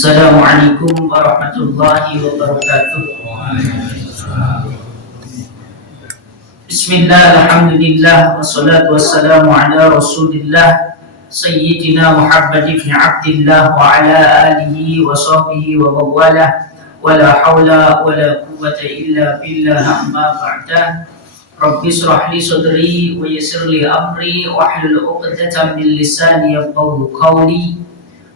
Assalamualaikum warahmatullahi wabarakatuh. Bismillah, alhamdulillah, wassalatu wassalamu ala rasulillah Sayyidina Muhammad ibn Abdillah wa ala alihi wa sahbihi wa mawalah. Wa la hawla wa la quwwata illa billah, amma ba'dah. Rabbi shrah li sadri wa yassir li amri wahlul 'uqdatam min lisani yafqahu qawli.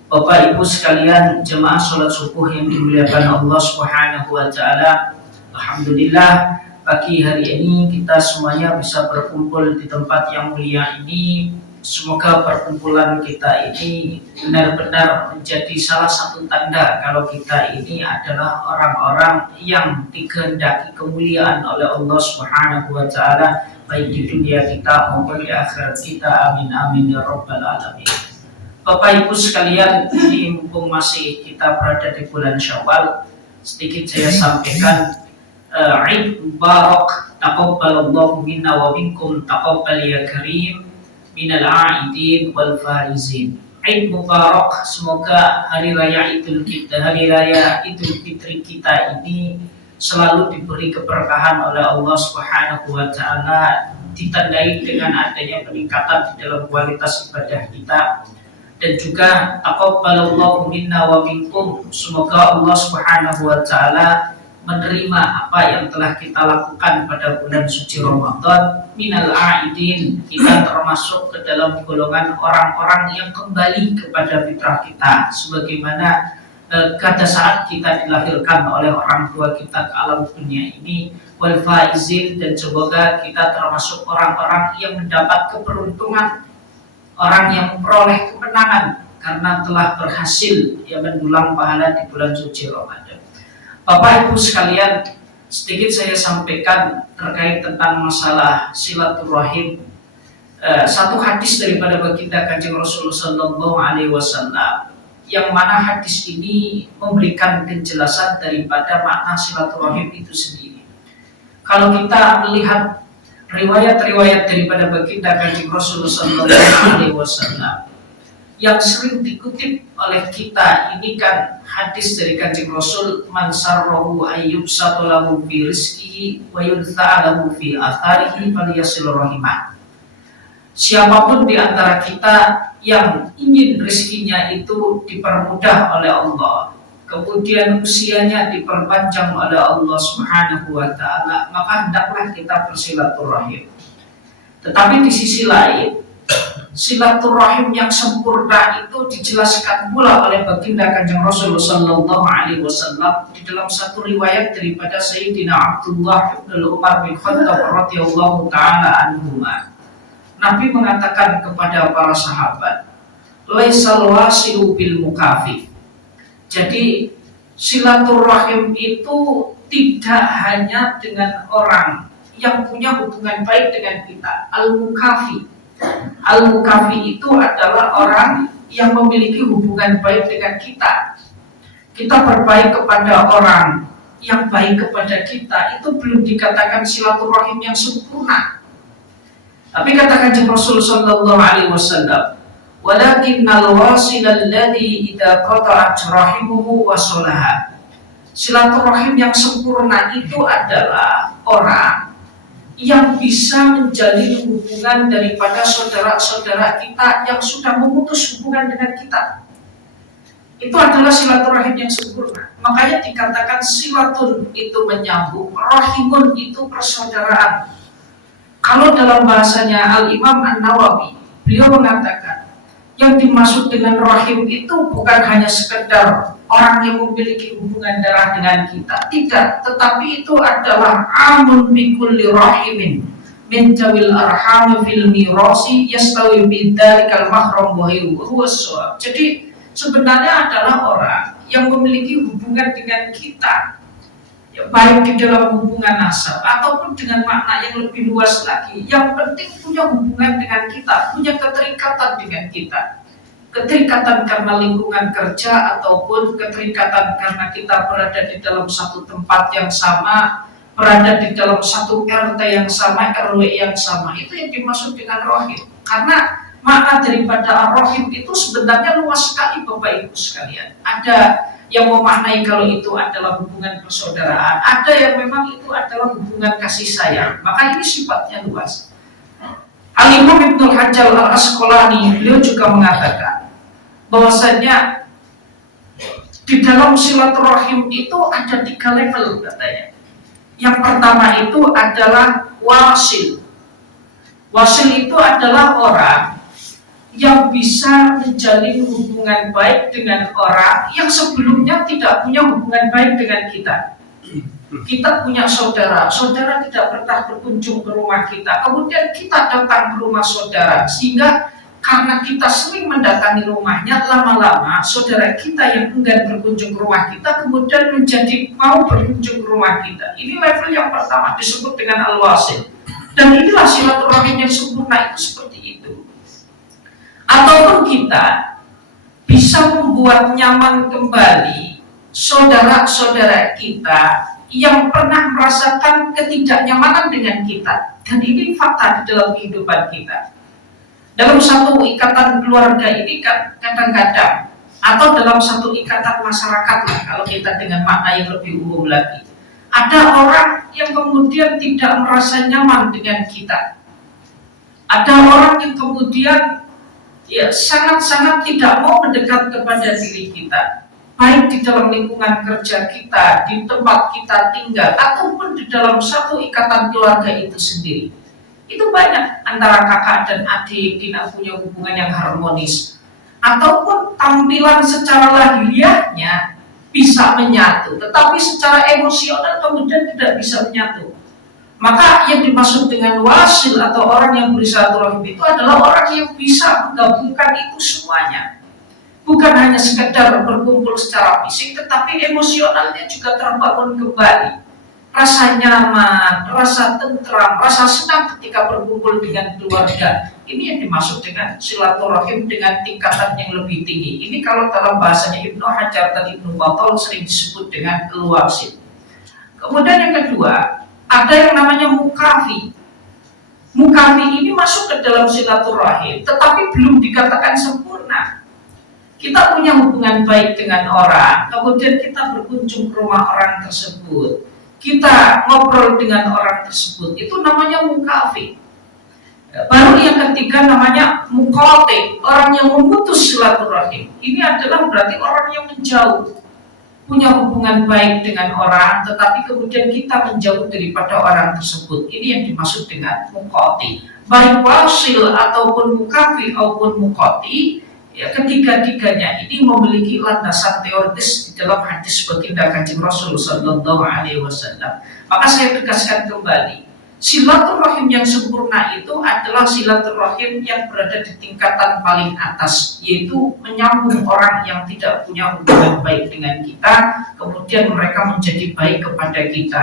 Bapak Ibu sekalian, jemaah sholat subuh yang dimuliakan Allah Subhanahu wa taala. Alhamdulillah, pagi hari ini kita semuanya bisa berkumpul di tempat yang mulia ini. Semoga perkumpulan kita ini benar-benar menjadi salah satu tanda kalau kita ini adalah orang-orang yang dikehendaki kemuliaan oleh Allah Subhanahu wa taala, baik di dunia kita maupun di akhirat kita. Amin amin ya rabbal alamin. Bapak Ibu sekalian, ini mumpung masih kita berada di bulan Syawal, sedikit saya sampaikan Eid Mubarak, taqabbalallahu minna wa minkum, taqabbal ya karim minal a'idin wal faizin. Eid Mubarak, semoga hari raya Idul Fitri kita ini selalu diberi keberkahan oleh Allah Subhanahu wa taala, ditandai dengan adanya peningkatan di dalam kualitas ibadah kita. Dan juga taqabbalallahu minna wa minkum, semoga Allah Subhanahu wa taala menerima apa yang telah kita lakukan pada bulan suci Ramadan. Minal a'idin, kita termasuk ke dalam golongan orang-orang yang kembali kepada fitrah kita, sebagaimana pada saat kita dilahirkan oleh orang tua kita ke alam dunia ini. Wal faizin, dan semoga kita termasuk orang-orang yang mendapat keberuntungan, orang yang memperoleh kemenangan karena telah berhasil mendulang pahala di bulan suci Ramadan. Bapak Ibu sekalian, sedikit saya sampaikan terkait tentang masalah silaturahim. Satu hadis daripada baginda Kanjeng Rasulullah Sallallahu Alaihi Wasallam, yang mana hadis ini memberikan penjelasan daripada makna silaturahim itu sendiri. Kalau kita melihat riwayat-riwayat daripada baginda Kanjeng Rasulullah Sallallahu Alaihi Wasallam yang sering dikutip oleh kita, ini kan hadis dari Kanjeng Rasul, man sarrahu ayyub satolahu fi rizqihi wa yuntha'alahu fi atharihi falyasil rahimah. Siapapun di antara kita yang ingin rezekinya itu dipermudah oleh Allah, kemudian usianya diperpanjang oleh Allah Subhanahu wa taala, maka hendaklah kita bersilaturahim. Tetapi di sisi lain, silaturahim yang sempurna itu dijelaskan pula oleh baginda Kanjeng Rasulullah Sallallahu Alaihi Wasallam di dalam satu riwayat daripada Sayyidina Abdullah bin Umar bin Khattab radhiyallahu taala anhuma. Nabi mengatakan kepada para sahabat, laisal wasilu bil mukafi. Jadi silaturahim itu tidak hanya dengan orang yang punya hubungan baik dengan kita. Al-mukafi itu adalah orang yang memiliki hubungan baik dengan kita. Kita berbaik kepada orang yang baik kepada kita, itu belum dikatakan silaturahim yang sempurna. Tapi katakan Rasulullah Sallallahu Alaihi Wasallam, walakinnal wasilal ladzi idza qata'at rahimuhu wa salaha. Silaturahim yang sempurna itu adalah orang yang bisa menjalin hubungan daripada saudara-saudara kita yang sudah memutus hubungan dengan kita. Itu adalah silaturahim yang sempurna. Makanya dikatakan silatun itu menyambung, rahimun itu persaudaraan. Kalau dalam bahasanya Al-Imam An-Nawawi, beliau mengatakan yang dimaksud dengan rahim itu bukan hanya sekedar orang yang memiliki hubungan darah dengan kita, tidak, tetapi itu adalah amun bikulli rahimin min jawil arham fil mirasi yastawi bidzalikal mahram wa huwa shawab. Jadi sebenarnya adalah orang yang memiliki hubungan dengan kita, baik di dalam hubungan nasab ataupun dengan makna yang lebih luas lagi. Yang penting punya hubungan dengan kita, punya keterikatan dengan kita. Keterikatan karena lingkungan kerja ataupun keterikatan karena kita berada di dalam satu tempat yang sama, berada di dalam satu RT yang sama, RW yang sama. Itu yang dimaksud dengan rahim. Karena makna daripada ar-rahim itu sebenarnya luas sekali Bapak Ibu sekalian. Ada yang memaknai kalau itu adalah hubungan persaudaraan, ada yang memang itu adalah hubungan kasih sayang. Maka ini sifatnya luas. Al-Imam Ibnu Hajar Al-Asqalani beliau juga mengatakan bahwasanya di dalam silaturahim itu ada 3 level katanya. Yang pertama itu adalah wasil. Wasil itu adalah orang yang bisa menjalin hubungan baik dengan orang yang sebelumnya tidak punya hubungan baik dengan kita. Kita punya saudara, saudara tidak pernah berkunjung ke rumah kita, kemudian kita datang ke rumah saudara, sehingga karena kita sering mendatangi rumahnya, lama-lama saudara kita yang enggan berkunjung ke rumah kita kemudian menjadi mau berkunjung ke rumah kita. Ini level yang pertama, disebut dengan al-wasil. Dan inilah silaturahim yang sempurna itu seperti itu. Ataupun kita bisa membuat nyaman kembali saudara-saudara kita yang pernah merasakan ketidaknyamanan dengan kita. Dan ini fakta di dalam kehidupan kita. Dalam satu ikatan keluarga ini kan kadang-kadang, atau dalam satu ikatan masyarakat lah, kalau kita dengan makna yang lebih umum lagi, ada orang yang kemudian tidak merasa nyaman dengan kita. Ada orang yang kemudian sangat-sangat tidak mau mendekat kepada diri kita, baik di dalam lingkungan kerja kita, di tempat kita tinggal, ataupun di dalam satu ikatan keluarga itu sendiri. Itu banyak antara kakak dan adik tidak punya hubungan yang harmonis, ataupun tampilan secara lahiriahnya bisa menyatu, tetapi secara emosional kemudian tidak bisa menyatu. Maka yang dimaksud dengan wasil atau orang yang bersilaturahim itu adalah orang yang bisa menggabungkan itu semuanya. Bukan hanya sekedar berkumpul secara fisik, tetapi emosionalnya juga terbangun kembali. Rasa nyaman, rasa tentram, rasa senang ketika berkumpul dengan keluarga. Ini yang dimaksud dengan silaturahim dengan tingkatan yang lebih tinggi. Ini kalau dalam bahasanya Ibnu Hajar dan Ibnu Battal sering disebut dengan al-wasil. Kemudian yang kedua, ada yang namanya mukafi. Mukafi ini masuk ke dalam silaturahim, tetapi belum dikatakan sempurna. Kita punya hubungan baik dengan orang, kemudian kita berkunjung ke rumah orang tersebut, kita ngobrol dengan orang tersebut, itu namanya mukafi. Baru yang ketiga namanya muqati, orang yang memutus silaturahim. Ini adalah berarti orang yang menjauh, punya hubungan baik dengan orang, tetapi kemudian kita menjauh daripada orang tersebut. Ini yang dimaksud dengan muqati. Baik wasil ataupun mukafi ataupun muqati, ya, ketiga-tiganya ini memiliki landasan teoritis di dalam hadis baginda Kanjeng Rasul sallallahu alaihi wasallam. Maka saya tegaskan kembali, silaturahim yang sempurna itu adalah silaturahim yang berada di tingkatan paling atas, yaitu menyambung orang yang tidak punya hubungan baik dengan kita, kemudian mereka menjadi baik kepada kita,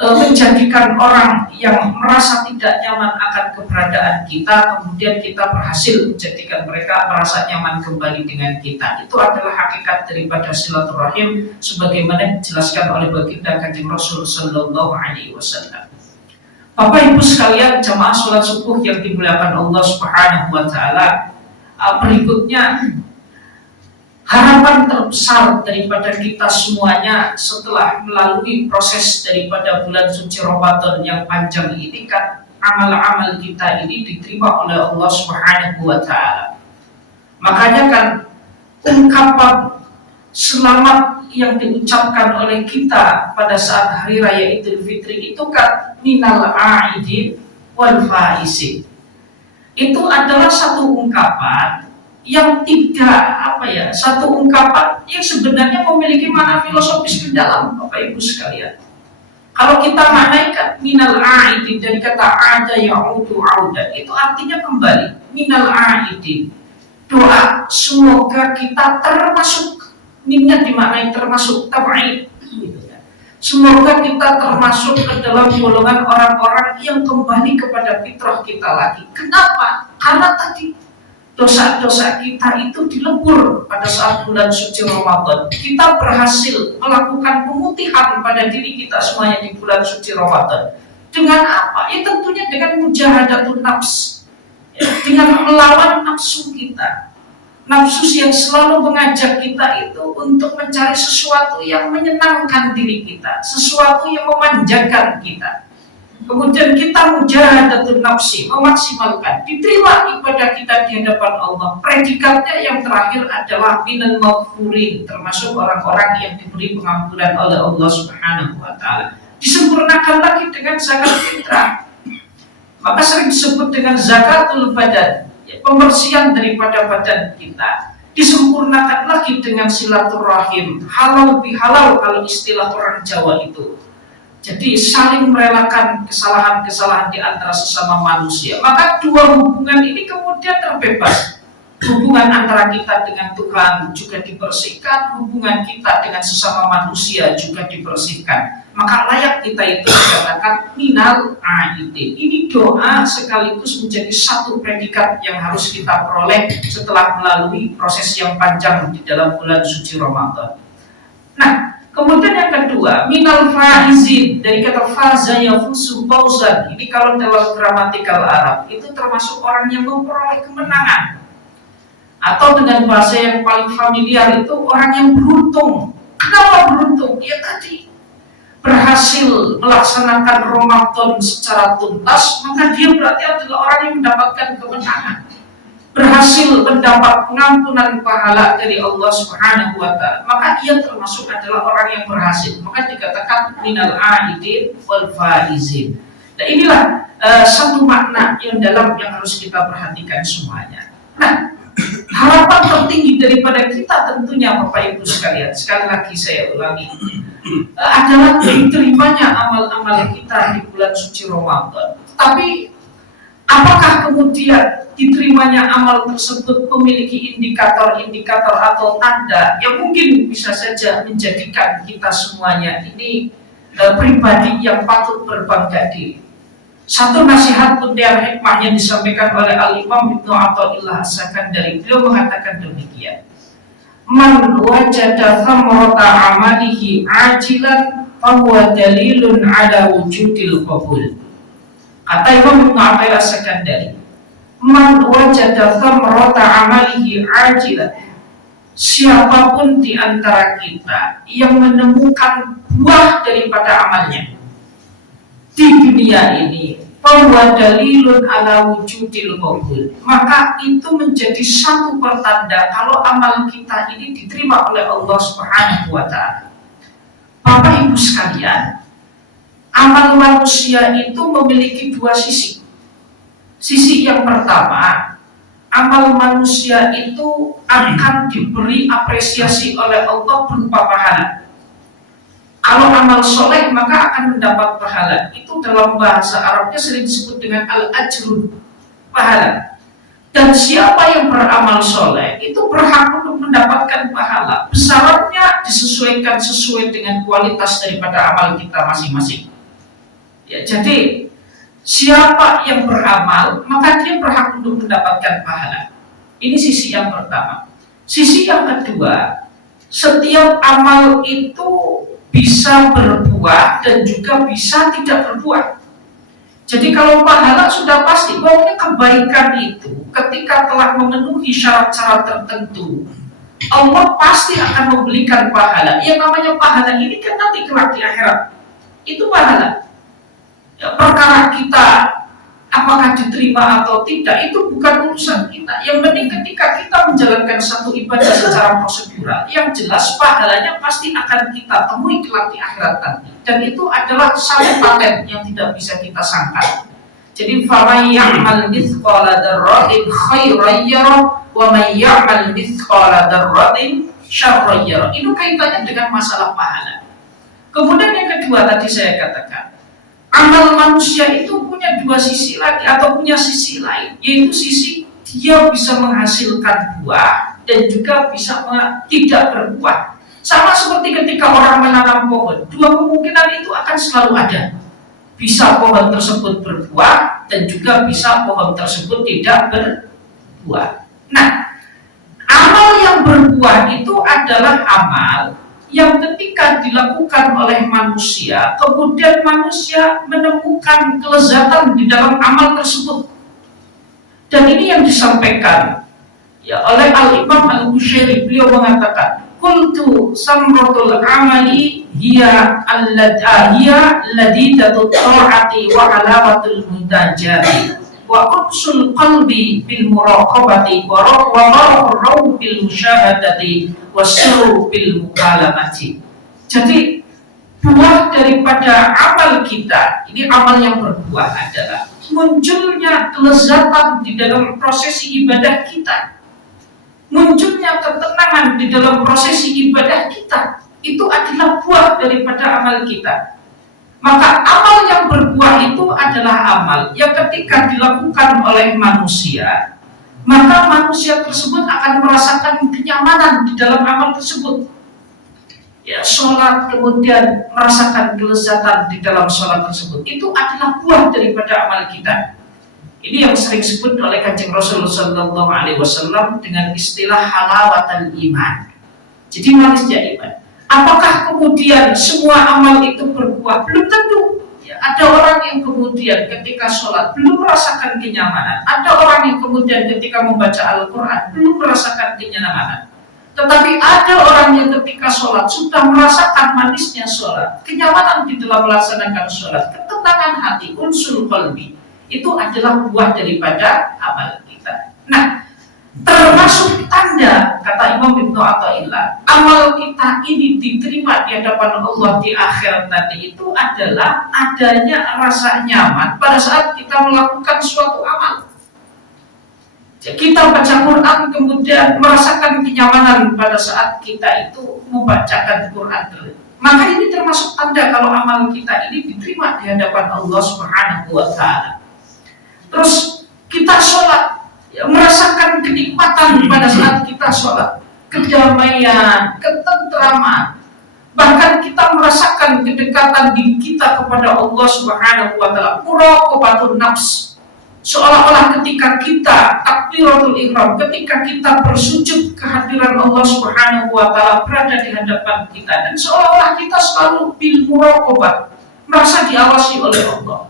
menjadikan orang yang merasa tidak nyaman akan keberadaan kita, kemudian kita berhasil menjadikan mereka merasa nyaman kembali dengan kita. Itu adalah hakikat daripada silaturahim sebagaimana dijelaskan oleh baginda Kanjeng Rasul sallallahu alaihi wasallam. Bapak Ibu sekalian, jamaah sholat subuh yang dimuliakan Allah Subhanahu wa taala, berikutnya harapan terbesar daripada kita semuanya setelah melalui proses daripada bulan suci Ramadan yang panjang ini kan, amal-amal kita ini diterima oleh Allah Subhanahu wa taala. Makanya kan ungkapan selamat yang diucapkan oleh kita pada saat hari raya Idul Fitri itu kan minal aidin wal faizin. Itu adalah satu ungkapan yang satu ungkapan yang sebenarnya memiliki makna filosofis mendalam, Bapak Ibu sekalian. Kalau kita maknaikan minal aidin dari kata ada ya'udu audan, itu artinya kembali. Minal aidin, doa semoga kita termasuk, minnya dimaknai termasuk tab'id. Semoga kita termasuk ke dalam golongan orang-orang yang kembali kepada fitrah kita lagi. Kenapa? Karena tadi dosa-dosa kita itu dilebur pada saat bulan suci Ramadan. Kita berhasil melakukan pemutihan pada diri kita semuanya di bulan suci Ramadan. Dengan apa? Ya tentunya dengan mujahadatun nafs, dengan melawan nafsu kita. Nafsu yang selalu mengajak kita itu untuk mencari sesuatu yang menyenangkan diri kita, sesuatu yang memanjakan kita. Kemudian kita mujahadatun nafsi, memaksimalkan, diterima ibadah kita di hadapan Allah. Predikatnya yang terakhir adalah minal maghfurin, termasuk orang-orang yang diberi pengampunan oleh Allah Subhanahu wa taala. Disempurnakan lagi dengan zakat fitrah. Maka sering disebut dengan zakatul badan, pembersihan daripada badan kita. Disempurnakan lagi dengan silaturahim, halal bihalal kalau istilah orang Jawa itu. Jadi saling merelakan kesalahan-kesalahan di antara sesama manusia. Maka dua hubungan ini kemudian terbebas. Hubungan antara kita dengan Tuhan juga dibersihkan, hubungan kita dengan sesama manusia juga dibersihkan. Maka layak kita itu dikatakan minal aidin. Ini doa sekaligus menjadi satu predikat yang harus kita peroleh setelah melalui proses yang panjang di dalam bulan suci Ramadan. Nah, kemudian yang kedua, minal faizin, dari kata faza yafuzu fawzan. Ini kalau dalam gramatikal Arab itu termasuk orang yang memperoleh kemenangan. Atau dengan bahasa yang paling familiar itu orang yang beruntung. Kenapa beruntung? Ya tadi berhasil melaksanakan Ramadan secara tuntas, maka dia berarti adalah orang yang mendapatkan kemenangan. Berhasil mendapat pengampunan pahala dari Allah Subhanahu wa taala, maka ia termasuk adalah orang yang berhasil. Maka dikatakan minal aidin wal faizin. Nah, inilah satu makna yang dalam yang harus kita perhatikan semuanya. Nah, harapan tertinggi daripada kita tentunya Bapak Ibu sekalian, sekali lagi saya ulangi, adalah diterimanya amal-amal kita di bulan suci Ramadan. Tapi apakah kemudian diterimanya amal tersebut memiliki indikator-indikator atau tanda yang mungkin bisa saja menjadikan kita semuanya ini pribadi yang patut berbangga diri. Satu nasihat mutiara hikmah yang disampaikan oleh Al-Imam Ibnu Athaillah As-Sakandari, beliau mengatakan demikian. Man wajada thamrata amalihi ajilan fahuwa dalilun ala wujudil qabul. Kata Imam Ibnu Athaillah As-Sakandari, man wajada thamrata amalihi ajilan, siapapun di antara kita yang menemukan buah daripada amalnya di dunia ini, bahwa dalilun ala wujudil qabul, maka itu menjadi satu pertanda kalau amal kita ini diterima oleh Allah Subhanahu wa taala. Bapak Ibu sekalian, amal manusia itu memiliki dua sisi. Sisi yang pertama, amal manusia itu akan diberi apresiasi oleh Allah berupa pahala. Kalau amal soleh maka akan mendapat pahala. Itu dalam bahasa Arabnya sering disebut dengan al-ajrun, pahala. Dan siapa yang beramal soleh itu berhak untuk mendapatkan pahala. Besarannya disesuaikan sesuai dengan kualitas daripada amal kita masing-masing. Ya, jadi siapa yang beramal maka dia berhak untuk mendapatkan pahala. Ini sisi yang pertama. Sisi yang kedua, setiap amal itu bisa berbuah dan juga bisa tidak berbuah. Jadi kalau pahala sudah pasti, bahwa kebaikan itu ketika telah memenuhi syarat-syarat tertentu, Allah pasti akan memberikan pahala. Yang namanya pahala ini kan nanti kelak di akhirat. Itu pahala. Ya, perkara kita apakah diterima atau tidak itu bukan urusan kita. Yang penting ketika kita menjalankan satu ibadah secara prosedural, yang jelas pahalanya pasti akan kita temui kelak di akhirat nanti. Dan itu adalah satu paten yang tidak bisa kita sangkal. Jadi faman ya'mal mithqala dzarratin khairan yarah wa man ya'mal mithqala dzarratin syarran yarah. Itu kaitannya dengan masalah pahala. Kemudian yang kedua tadi saya katakan, amal manusia itu punya dua sisi lagi atau punya sisi lain, yaitu sisi dia bisa menghasilkan buah dan juga bisa tidak berbuah. Sama seperti ketika orang menanam pohon, dua kemungkinan itu akan selalu ada. Bisa pohon tersebut berbuah dan juga bisa pohon tersebut tidak berbuah. Nah, amal yang berbuah itu adalah amal yang ketika dilakukan oleh manusia, kemudian manusia menemukan kelezatan di dalam amal tersebut. Dan ini yang disampaikan Ya, oleh Al-Imam Al-Bushairi, beliau mengatakan, "Qultu samratul amali hiya ladidatu ta'ati wa alawatul muntajati wa qudsul qalbi bil muraqabati wa rawu bil musyahadati wa suru bil mukalamati." Jadi buah daripada amal kita, ini amal yang berbuah adalah munculnya kelezatan di dalam prosesi ibadah kita, munculnya ketenangan di dalam prosesi ibadah kita. Itu adalah buah daripada amal kita. Maka amal yang berbuah itu adalah amal yang ketika dilakukan oleh manusia, maka manusia tersebut akan merasakan kenyamanan di dalam amal tersebut. Ya, sholat kemudian merasakan kelezatan di dalam sholat tersebut, itu adalah buah daripada amal kita. Ini yang sering disebut oleh Kanjeng Rasulullah SAW dengan istilah halawatul iman. Jadi manisnya iman. Apakah kemudian semua amal itu berbuah? Belum tentu. Ya, ada orang yang kemudian ketika sholat belum merasakan kenyamanan. Ada orang yang kemudian ketika membaca Al-Quran belum merasakan kenyamanan. Tetapi ada orang yang ketika sholat sudah merasakan manisnya sholat, kenyamanan di dalam melaksanakan sholat, ketenangan hati, unsul qalbi. Itu adalah buah daripada amal kita. Nah, termasuk tanda, kata Imam Ibnu Athaillah, amal kita ini diterima di hadapan Allah di akhirat nanti itu adalah adanya rasa nyaman pada saat kita melakukan suatu amal. Kita baca Quran kemudian merasakan kenyamanan pada saat kita itu membacakan Quran. Maka ini termasuk tanda kalau amal kita ini diterima di hadapan Allah Subhanahu wa Ta'ala. Terus kita sholat, ya, merasakan kenikmatan pada saat kita sholat, kedamaian, ketentraman, bahkan kita merasakan kedekatan diri kita kepada Allah Subhanahu wa Ta'ala, muraqabatun nafs. Seolah-olah ketika kita takbiratul ihram, ketika kita bersujud kehadiran Allah Subhanahu wa Ta'ala berada di hadapan kita, dan seolah-olah kita selalu bil muraqabah, merasa diawasi oleh Allah.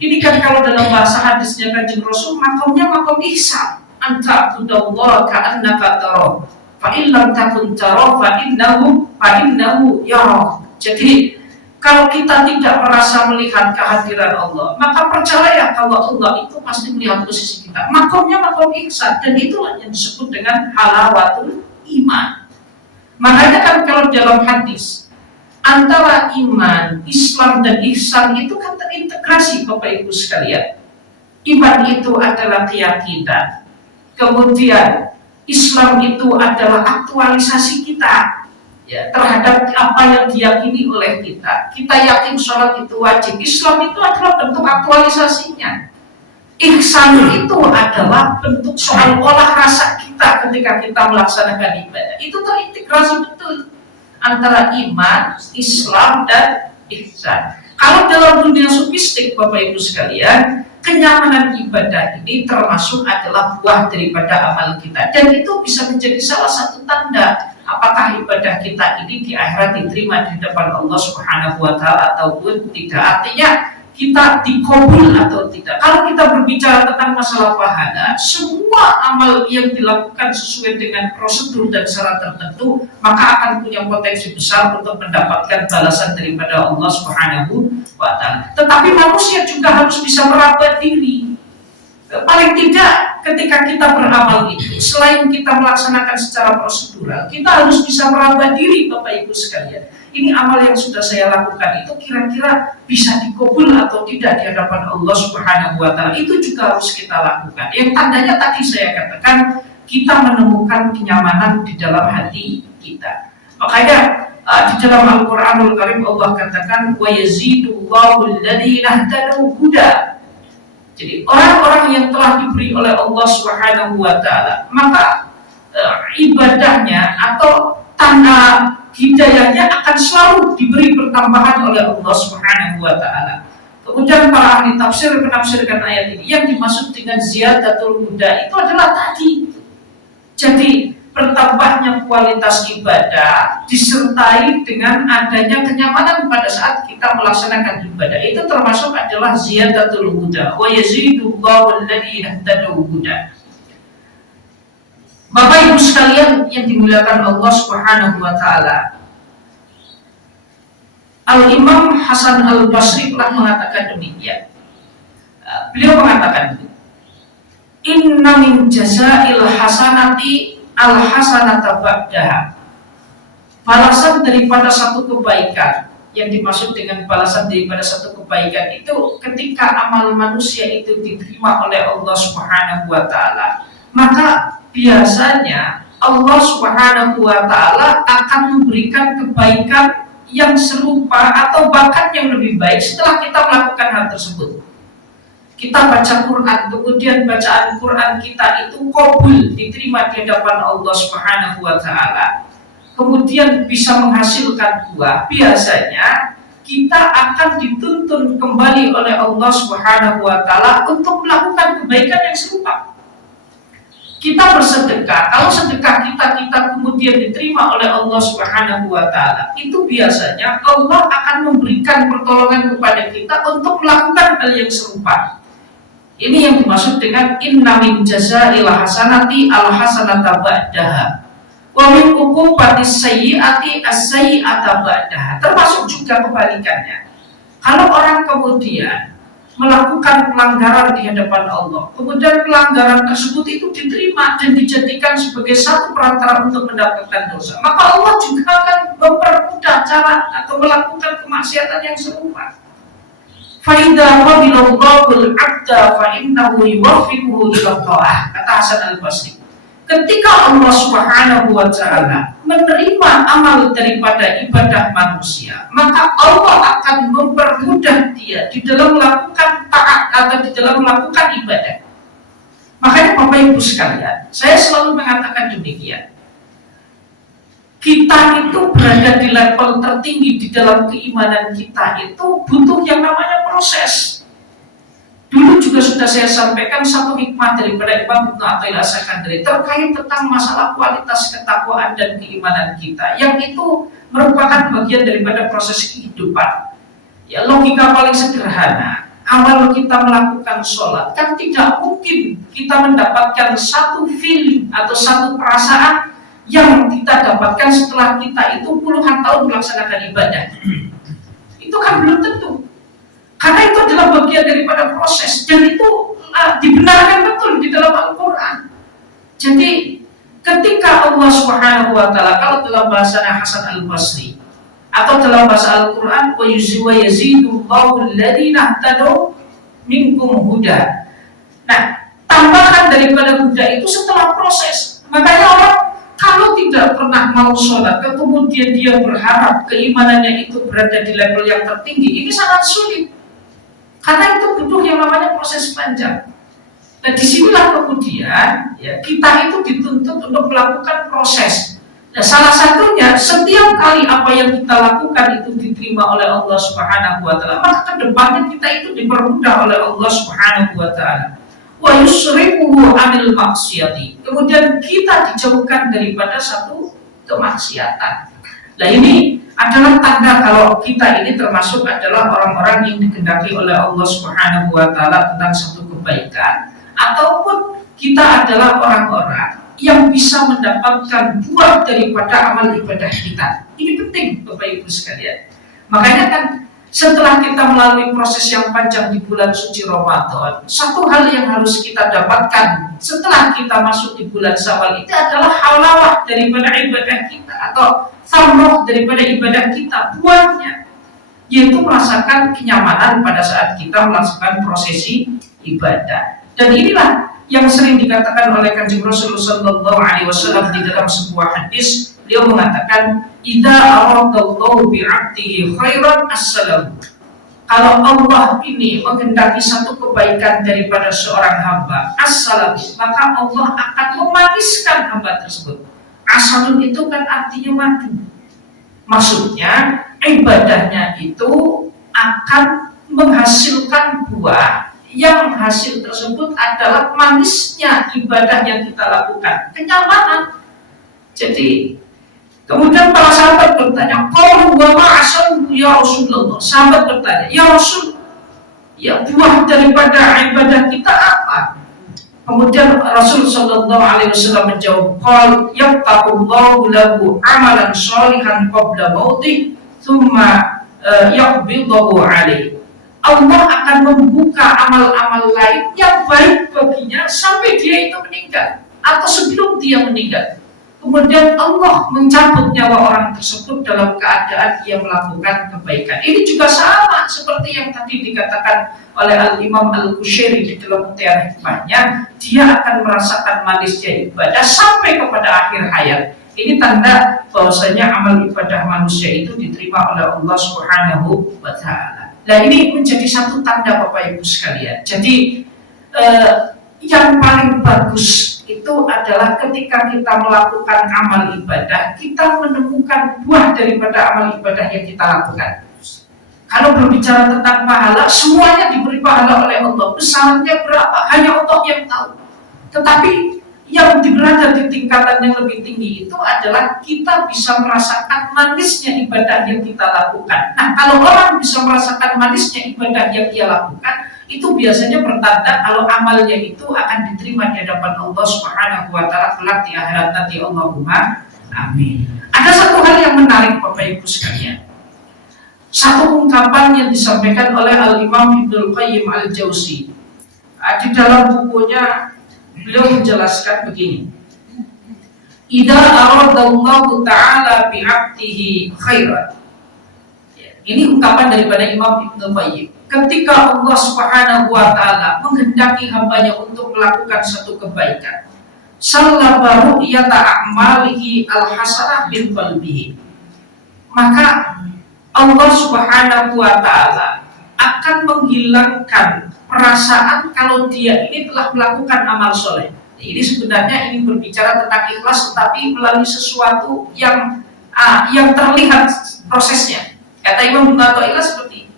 Ini kan kalau dalam bahasa hadisnya Kanjeng Rasul, makamnya makam ihsan, anta abudallah ka'annaka tarahu, fa in lam takun tarahu fa innahu yarah. Jadi kalau kita tidak merasa melihat kehadiran Allah, maka percaya kalau Allah itu pasti melihat posisi kita. Makamnya makom ihsan, dan itulah yang disebut dengan halawatul iman. Makanya kan kalau dalam hadis, antara iman, Islam dan ihsan itu kan terintegrasi, Bapak Ibu sekalian. Iman itu adalah keyakinan, kemudian Islam itu adalah aktualisasi kita, ya, terhadap apa yang diyakini oleh kita. Kita yakin sholat itu wajib, Islam itu adalah bentuk aktualisasinya. Ihsan itu adalah bentuk soal olah rasa kita ketika kita melaksanakan ibadah. Itu terintegrasi betul antara iman, Islam, dan ihsan. Kalau dalam dunia sufistik, Bapak Ibu sekalian, kenyamanan ibadah ini termasuk adalah buah daripada amal kita, dan itu bisa menjadi salah satu tanda apakah ibadah kita ini di akhirat diterima di depan Allah Subhanahu wa Ta'ala ataupun tidak. Artinya kita dikabul atau tidak. Kalau kita berbicara tentang masalah pahala, semua amal yang dilakukan sesuai dengan prosedur dan syarat tertentu, maka akan punya potensi besar untuk mendapatkan balasan daripada Allah Subhanahu wa Ta'ala. Tetapi manusia juga harus bisa meraba diri. Paling tidak ketika kita beramal itu, selain kita melaksanakan secara prosedural, kita harus bisa meraba diri, Bapak Ibu sekalian. Ini amal yang sudah saya lakukan itu kira-kira bisa dikabul atau tidak di hadapan Allah Subhanahu wa Ta'ala. Itu juga harus kita lakukan. Yang tandanya tadi saya katakan, kita menemukan kenyamanan di dalam hati kita. Makanya di dalam Al-Quranul Karim Allah katakan, wa yazidullahu alladhina ihtadaw huda. Jadi orang-orang yang telah diberi oleh Allah Subhanahu wa Ta'ala, maka ibadahnya atau tanda hidayahnya akan selalu diberi pertambahan oleh Allah Subhanahu wa Ta'ala. Kemudian para ahli tafsir menafsirkan ayat ini, yang dimaksud dengan ziyadatul huda itu adalah tadi. Jadi bertambahnya kualitas ibadah disertai dengan adanya kenyamanan pada saat kita melaksanakan ibadah. Itu termasuk adalah ziyadatul huda. Wa yazidullahu alladhina ihtadaw huda. Bapak Ibu sekalian yang dimuliakan Allah Subhanahu wa taala. Al-Imam Hasan Al-Basri telah mengatakan demikian. Beliau mengatakan, "Inna min jazail hasanati al-hasanata ba'daha." Balasan daripada satu kebaikan, yang dimaksud dengan balasan daripada satu kebaikan itu ketika amal manusia itu diterima oleh Allah Subhanahu wa taala, maka biasanya Allah Subhanahu wa taala akan memberikan kebaikan yang serupa atau bahkan yang lebih baik setelah kita melakukan hal tersebut. Kita baca Quran, kemudian bacaan Quran kita itu qabul, diterima di hadapan Allah Subhanahu wa taala, kemudian bisa menghasilkan buah, biasanya kita akan dituntun kembali oleh Allah Subhanahu wa taala untuk melakukan kebaikan yang serupa. Kita bersedekah, kalau sedekah kita kemudian diterima oleh Allah Subhanahu wa taala, itu biasanya Allah akan memberikan pertolongan kepada kita untuk melakukan hal yang serupa. Ini yang dimaksud dengan inna min jazail hasanati al hasanata ba'daha wa min uqubatis sayyiati as-sayyi'ata ba'daha. Termasuk juga kebalikannya. Kalau orang kemudian melakukan pelanggaran di hadapan Allah, kemudian pelanggaran tersebut itu diterima dan dijadikan sebagai satu perantara untuk mendapatkan dosa, maka Allah juga akan mempermudah cara atau melakukan kemaksiatan yang serupa. Fa'idha qabilallahu al-'abda fa'innahu yuwaffiquhu ila ta'ah, kata Hasan Al-Basri. Ketika Allah Subhanahu wa taala menerima amal daripada ibadah manusia, maka Allah akan mempermudah dia di dalam melakukan taat atau di dalam melakukan ibadah. Makanya Bapak Ibu sekalian, saya selalu mengatakan demikian. Kita itu berada di level tertinggi di dalam keimanan kita itu butuh yang namanya proses. Dulu juga sudah saya sampaikan satu hikmah daripada Imam Ibnu Athaillah As-Sakandari terkait tentang masalah kualitas ketakwaan dan keimanan kita, yang itu merupakan bagian daripada proses kehidupan. Ya, logika paling sederhana, awal kita melakukan sholat, kan tidak mungkin kita mendapatkan satu feeling atau satu perasaan yang kita dapatkan setelah kita itu puluhan tahun melaksanakan ibadah. Itu kan belum tentu. Karena itu adalah bagian daripada proses, dan itu dibenarkan betul di dalam Al-Quran. Jadi ketika Allah Subhanahu wa taala, kalau dalam bahasa Hasan Al-Basri atau dalam bahasa Al-Quran, wa yazidullahu alladziina ihtadaw minkum huda. Nah, tambahan daripada huda itu setelah proses. Makanya orang kalau tidak pernah mau sholat, kemudian dia berharap keimanannya itu berada di level yang tertinggi, ini sangat sulit. Karena itu butuh yang namanya proses panjang. Nah, disinilah kemudian ya, kita itu dituntut untuk melakukan proses. Nah, salah satunya setiap kali apa yang kita lakukan itu diterima oleh Allah Subhanahu wa taala, maka kedepannya kita itu dipermudah oleh Allah Subhanahu wa taala. Wa yusrifuhu 'anil maksiyati. Kemudian kita dijauhkan daripada satu kemaksiatan. Nah, ini adalah tanda kalau kita ini termasuk adalah orang-orang yang dikehendaki oleh Allah Subhanahu wa taala tentang satu kebaikan, ataupun kita adalah orang-orang yang bisa mendapatkan buah daripada amal ibadah kita. Ini penting Bapak Ibu sekalian. Makanya kan setelah kita melalui proses yang panjang di bulan suci Ramadan, satu hal yang harus kita dapatkan setelah kita masuk di bulan Syawal itu adalah halawah daripada ibadah kita, atau thamrah daripada ibadah kita, buahnya, yaitu merasakan kenyamanan pada saat kita melaksanakan prosesi ibadah. Dan inilah yang sering dikatakan oleh Kanjeng Rasulullah sallallahu alaihi wasallam di dalam sebuah hadis. Beliau mengatakan, "Idza aradallahu bi'abdihi khairan as-salam." Kalau Allah ini menghendaki satu kebaikan daripada seorang hamba, as-salam, maka Allah akan memaniskan hamba tersebut. Asalun itu kan artinya madu. Maksudnya ibadahnya itu akan menghasilkan buah, yang hasil tersebut adalah manisnya ibadah yang kita lakukan, kenyamanan. Jadi kemudian para sahabat bertanya, "Qalu wa ma asal ya Rasulullah?" Sahabat bertanya, "Ya Rasul, ya buah daripada ibadah kita apa?" Kemudian Rasul Shallallahu Alaihi Wasallam menjawab, "Qal yaqtaqullahu lahu amalan sholihan qabla mautih, thumma yaqbidahu alaihi." Allah akan membuka amal-amal lain yang baik baginya sampai dia itu meninggal atau sebelum dia meninggal. Kemudian Allah mencabut nyawa orang tersebut dalam keadaan dia melakukan kebaikan. Ini juga sama seperti yang tadi dikatakan oleh Al-Imam Al-Qushairi di dalam Mutiara Hikmahnya. Dia akan merasakan manisnya ibadah sampai kepada akhir hayat. Ini tanda bahwasanya amal ibadah manusia itu diterima oleh Allah Subhanahu wa Ta'ala. Nah, ini menjadi satu tanda Bapak Ibu sekalian. Jadi yang paling bagus itu adalah ketika kita melakukan amal ibadah, kita menemukan buah daripada amal ibadah yang kita lakukan. Kalau berbicara tentang pahala, semuanya diberi pahala oleh Allah. Besarnya berapa, hanya Allah yang tahu. Tetapi yang berada di tingkatan yang lebih tinggi itu adalah kita bisa merasakan manisnya ibadah yang kita lakukan. Nah, kalau orang bisa merasakan manisnya ibadah yang dia lakukan, itu biasanya bertanda kalau amalnya itu akan diterima di hadapan Allah Subhanahu wa Ta'ala kelak di akhirat nanti. Allahumma amin. Ada satu hal yang menarik Bapak Ibu sekalian. Satu ungkapan yang disampaikan oleh Al-Imam Ibnul Qayyim Al-Jauzi. Di dalam bukunya beliau menjelaskan begini. Idza aradallahu ta'ala bi'abdihi khairan. Ini ungkapan daripada Imam Ibnul Qayyim. Ketika Allah Subhanahu wa Ta'ala menghendaki hambanya untuk melakukan satu kebaikan, sallabahu iyata a'malihi al-hasanah bil qalbihi, maka Allah Subhanahu wa Ta'ala akan menghilangkan perasaan kalau dia ini telah melakukan amal soleh. Ini sebenarnya ini berbicara tentang ikhlas, tetapi melalui sesuatu yang terlihat prosesnya. Kata Imam Ibnu Athaillah seperti ini.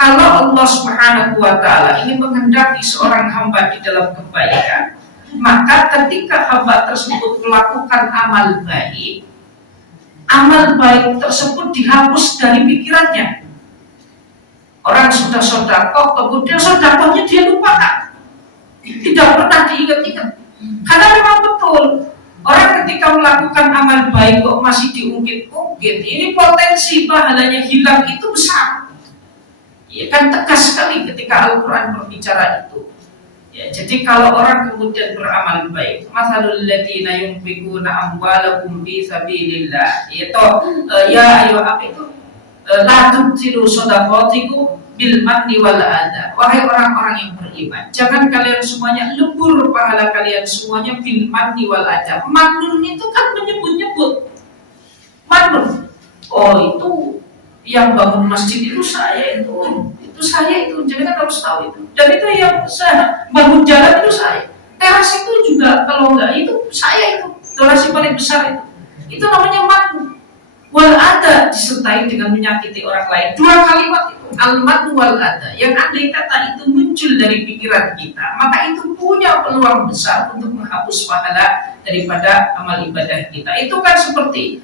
Kalau Allah Subhanahu wa Ta'ala ini menghendaki seorang hamba di dalam kebaikan, maka ketika hamba tersebut melakukan amal baik tersebut dihapus dari pikirannya. Orang sudah sedekah, kemudian sedekahnya dia lupakan, tidak pernah diingat-ingat. Karena memang betul, orang ketika melakukan amal baik kok masih diungkit-ungkit, ini potensi pahalanya hilang itu besar. Ya kan, tegas sekali ketika Al-Quran berbicara itu. Ya, jadi kalau orang kemudian beramal baik, mathalul ladzina yunfiquna amwalahum fi sabilillah, yaitu la tubtilu shadaqatikum bil manni wal adha. Wahai orang-orang yang beriman, jangan kalian semuanya lebur pahala kalian semuanya bil manni wal adha. Manun itu kan menyebut-nyebut. Manun. Oh, itu yang bangun masjid itu saya itu saya itu, jadi kan harus tahu itu. Dan itu yang saya bangun jalan itu saya. Teras itu juga kalau enggak itu saya itu. Donasi paling besar itu. Itu namanya mannu. Wal ada disertai dengan menyakiti orang lain. Dua kalimat itu, al-mannu wal ada. Yang andai kata itu muncul dari pikiran kita, maka itu punya peluang besar untuk menghapus pahala daripada amal ibadah kita. Itu kan seperti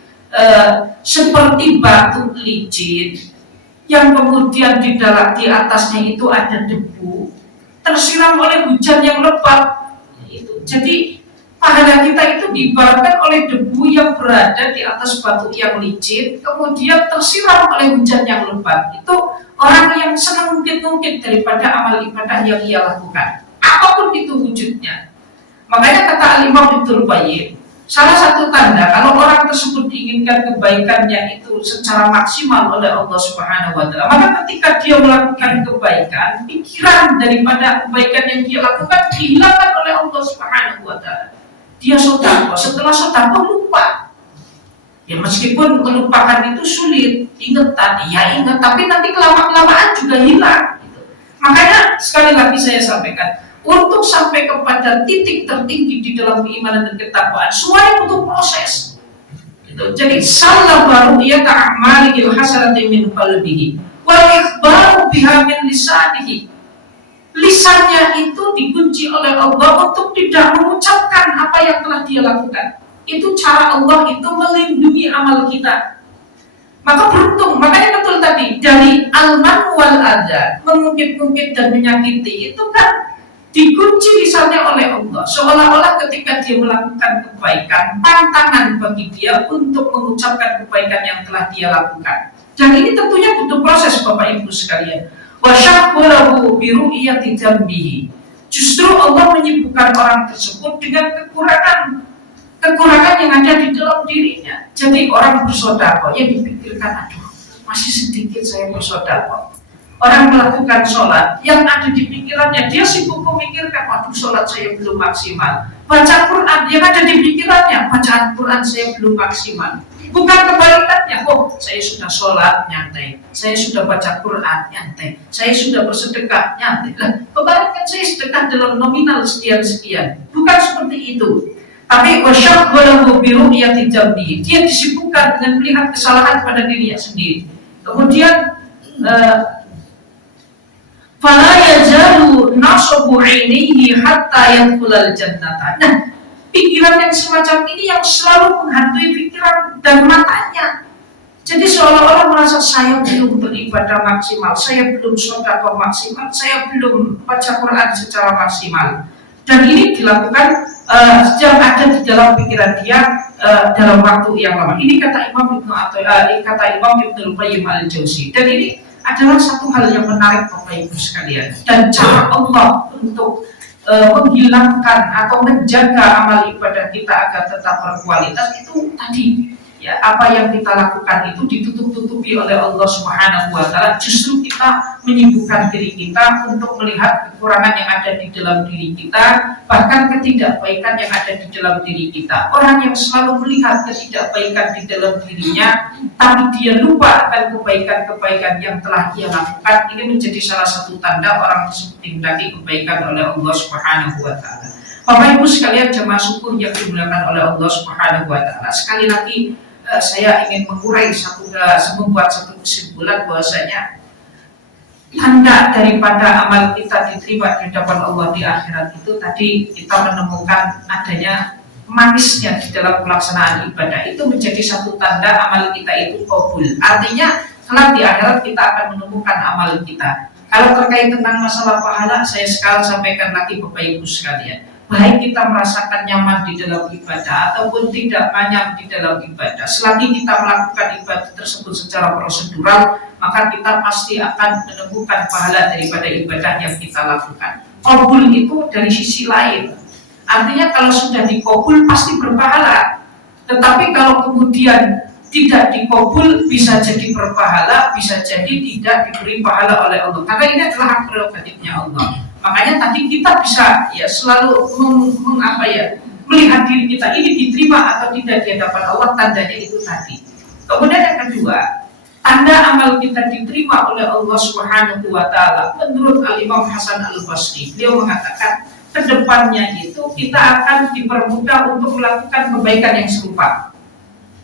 batu licin yang kemudian di atasnya itu ada debu, tersiram oleh hujan yang lebat. Jadi pahala kita itu diibaratkan oleh debu yang berada di atas batu yang licin, kemudian tersiram oleh hujan yang lebat. Itu orang yang senang ngungkit-ngungkit daripada amal ibadah yang ia lakukan, apapun itu wujudnya. Makanya kata Al-Imam Ibnul Qayyim, salah satu tanda kalau orang tersebut diinginkan kebaikannya itu secara maksimal oleh Allah Subhanahu wa Ta'ala, maka ketika dia melakukan kebaikan, pikiran daripada kebaikan yang dia lakukan dihilangkan oleh Allah Subhanahu wa Ta'ala. Dia sedekah, setelah sedekah lupa. Ya meskipun melupakan itu sulit, ingat, tapi nanti kelamaan juga hilang. Makanya sekali lagi saya sampaikan, untuk sampai kepada titik tertinggi di dalam keimanan dan ketakwaan, semuanya butuh proses. Jadi salah baru ia ta'amalil hasanati min qalbihi wal ikhbaru biha min lisanihi. Lisannya itu dikunci oleh Allah untuk tidak mengucapkan apa yang telah dia lakukan. Itu cara Allah itu melindungi amal kita. Maka beruntung, makanya betul tadi dari al-man wal adha, mengungkit-ungkit dan menyakiti itu kan dikunci lisannya oleh Allah, seolah-olah ketika dia melakukan kebaikan, tantangan bagi dia untuk mengucapkan kebaikan yang telah dia lakukan. Dan ini tentunya butuh proses, Bapak Ibu sekalian. Wa syaqqulahu bi ru'yati dzambihi. Justru Allah menyibukkan orang tersebut dengan kekurangan yang ada di dalam dirinya. Jadi orang bersedekah ya dipikirkan, aduh, masih sedikit saya bersedekah. Orang melakukan sholat, yang ada di pikirannya, dia sibuk memikirkan, waduh sholat saya belum maksimal. Baca Quran, yang ada di pikirannya, bacaan Quran saya belum maksimal. Bukan kebalikannya, oh saya sudah sholat, nyantai. Saya sudah baca Quran, nyantai. Saya sudah bersedekah, nyantai. Lah, kebalikan saya sedekah dalam nominal sekian-sekian. Bukan seperti itu. Tapi wasyaqqulahu bi ru'yati dzambi. Dia disibukkan dengan melihat kesalahan pada dirinya sendiri. Kemudian fala yazalu nasabu 'ainihi hatta yadkhulal jannata. Nah, pikiran yang semacam ini yang selalu menghantui pikiran dan matanya. Jadi seolah-olah merasa saya belum beribadah maksimal, saya belum sedekah maksimal, saya belum baca Quran secara maksimal. Dan ini dilakukan yang ada di dalam pikiran dia dalam waktu yang lama. Ini kata Imam Ibnu Qayyim al-Jauzi. Dan ini adalah satu hal yang menarik Bapak Ibu sekalian. Dan cara Allah untuk menghilangkan atau menjaga amal ibadah kita agar tetap berkualitas itu tadi, ya, apa yang kita lakukan itu ditutup-tutupi oleh Allah Subhanahu wa Ta'ala. Justru kita menyibukkan diri kita untuk melihat kekurangan yang ada di dalam diri kita, bahkan ketidakbaikan yang ada di dalam diri kita. Orang yang selalu melihat ketidakbaikan di dalam dirinya, tapi dia lupa akan kebaikan-kebaikan yang telah ia lakukan, ini menjadi salah satu tanda orang tersebut dihendaki kebaikan oleh Allah Subhanahu wa Ta'ala. Bapak Ibu sekalian, jemaah syukur yang dimuliakan oleh Allah Subhanahu wa Ta'ala. Sekali lagi saya ingin mengurai membuat satu kesimpulan bahwasanya tanda daripada amal kita diterima di hadapan Allah di akhirat itu tadi kita menemukan adanya manisnya di dalam pelaksanaan ibadah. Itu menjadi satu tanda amal kita itu qabul. Artinya kelak di akhirat kita akan menemukan amal kita. Kalau terkait tentang masalah pahala, saya sekali sampaikan lagi Bapak Ibu sekalian, baik kita merasakan nyaman di dalam ibadah ataupun tidak nyaman di dalam ibadah, selagi kita melakukan ibadah tersebut secara prosedural, maka kita pasti akan menemukan pahala daripada ibadah yang kita lakukan. Qabul itu dari sisi lain, artinya kalau sudah dikabul pasti berpahala. Tetapi kalau kemudian tidak dikabul, bisa jadi berpahala, bisa jadi tidak diberi pahala oleh Allah, karena ini adalah hak prerogatifnya Allah. Makanya tadi kita bisa ya selalu melihat diri kita ini diterima atau tidak di hadapan Allah, tandanya itu tadi. Kemudian yang kedua, tanda amal kita diterima oleh Allah Subhanahu wa Ta'ala, menurut Al-Imam Hasan Al-Basri, beliau mengatakan kedepannya itu kita akan dipermudah untuk melakukan kebaikan yang serupa.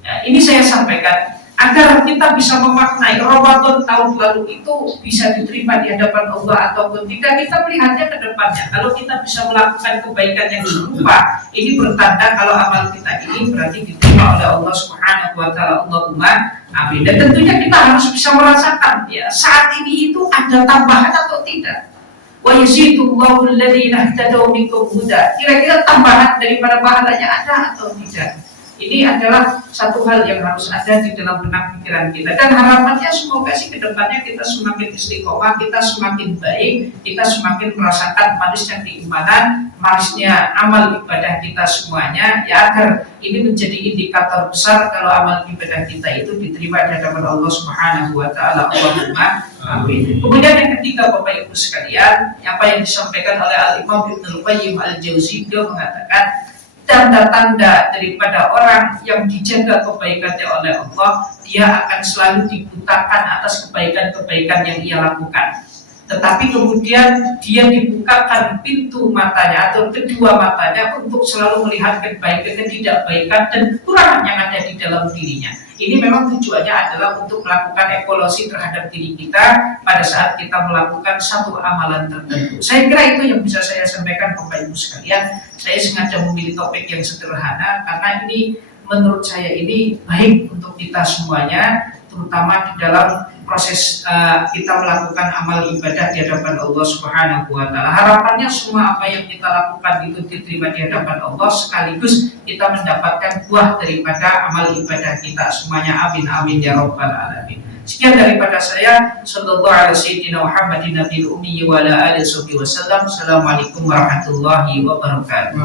Ya, ini saya sampaikan agar kita bisa memaknai Ramadan tahun lalu itu bisa diterima di hadapan Allah ataupun tidak, kita melihatnya ke depannya. Kalau kita bisa melakukan kebaikan yang serupa, ini bertanda kalau amal kita ini berarti diterima oleh Allah Subhanahu wa Ta'ala. Allahumma amin. Dan tentunya kita harus bisa merasakan ya saat ini itu ada tambahan atau tidak. Wa yazidullahu alladziina ihtadaw minkum huda. Kira-kira tambahan daripada pahalanya ada atau tidak? Ini adalah satu hal yang harus ada di dalam benak pikiran kita. Dan harapannya semoga sih kedepannya kita semakin istiqomah, kita semakin baik, kita semakin merasakan manisnya keimanan, manisnya amal ibadah kita semuanya, ya agar ini menjadi indikator besar kalau amal ibadah kita itu diterima di hadapan Allah Subhanahu wa Ta'ala. Allahumma amin. Kemudian yang ketiga Bapak Ibu sekalian, apa yang disampaikan oleh Al-Imam Ibnu Qayyim al-Jauzi, beliau mengatakan tanda-tanda daripada orang yang dijaga kebaikannya oleh Allah, dia akan selalu dibutakan atas kebaikan-kebaikan yang ia lakukan. Tetapi kemudian dia dibukakan pintu matanya atau kedua matanya untuk selalu melihat kebaikan, ketidakbaikan dan kekurangan yang ada di dalam dirinya. Ini memang tujuannya adalah untuk melakukan evaluasi terhadap diri kita pada saat kita melakukan satu amalan tertentu. Saya kira itu yang bisa saya sampaikan Bapak Ibu sekalian. Saya sengaja memilih topik yang sederhana karena ini menurut saya ini baik untuk kita semuanya, terutama di dalam proses kita melakukan amal ibadah di hadapan Allah Subhanahu wa taala. Harapannya semua apa yang kita lakukan itu diterima di hadapan Allah, sekaligus kita mendapatkan buah daripada amal ibadah kita semuanya. Amin amin ya rabbal alamin. Sekian daripada saya. Sallallahu alaihi Muhammadin nabiyil ummi wa ala alihi wasallam. Assalamualaikum warahmatullahi wabarakatuh.